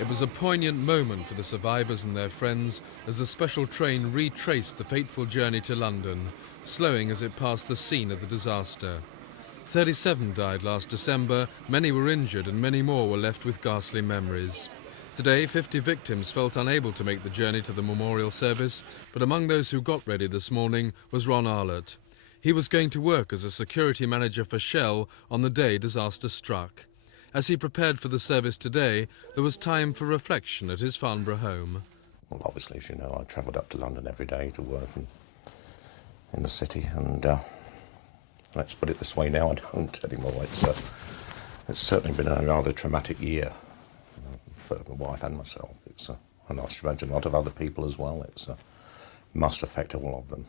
It was a poignant moment for the survivors and their friends as the special train retraced the fateful journey to London, slowing as it passed the scene of the disaster. 37 died last December, many were injured and many more were left with ghastly memories. Today, 50 victims felt unable to make the journey to the memorial service, but among those who got ready this morning was Ron Arlott. He was going to work as a security manager for Shell on the day disaster struck. As he prepared for the service today, there was time for reflection at his Farnborough home. Well, obviously, as you know, I travelled up to London every day to work in the city, and let's put it this way now, I don't anymore. It's certainly been a rather traumatic year for my wife and myself. And I imagine a lot of other people as well. It must affect all of them,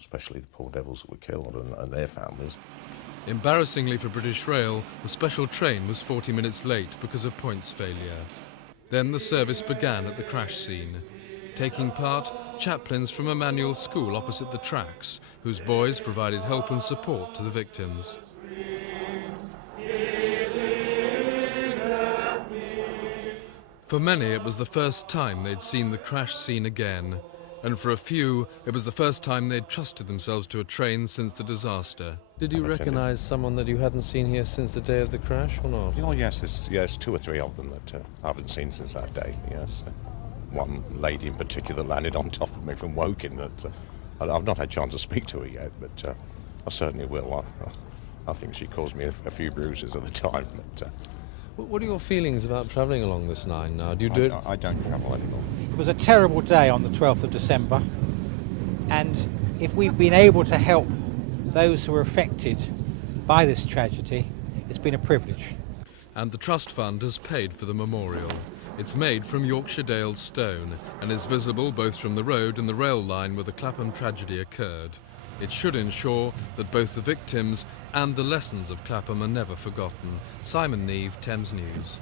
especially the poor devils that were killed and their families. Embarrassingly for British Rail, the special train was 40 minutes late because of points failure. Then the service began at the crash scene. Taking part, chaplains from a manual school opposite the tracks, whose boys provided help and support to the victims. For many, it was the first time they'd seen the crash scene again. And for a few, it was the first time they'd trusted themselves to a train since the disaster. Did you recognise someone that you hadn't seen here since the day of the crash, or not? Oh yes, there's 2 or 3 of them that I haven't seen since that day, yes. One lady in particular landed on top of me from Woking. I've not had a chance to speak to her yet, but I certainly will. I think she caused me a few bruises at the time. But, what are your feelings about travelling along this line now? Do you do it? I don't travel anymore. It was a terrible day on the 12th of December, and if we've been able to help those who were affected by this tragedy, it's been a privilege. And the Trust Fund has paid for the memorial. It's made from Yorkshire Dale stone and is visible both from the road and the rail line where the Clapham tragedy occurred. It should ensure that both the victims and the lessons of Clapham are never forgotten. Simon Neve, Thames News.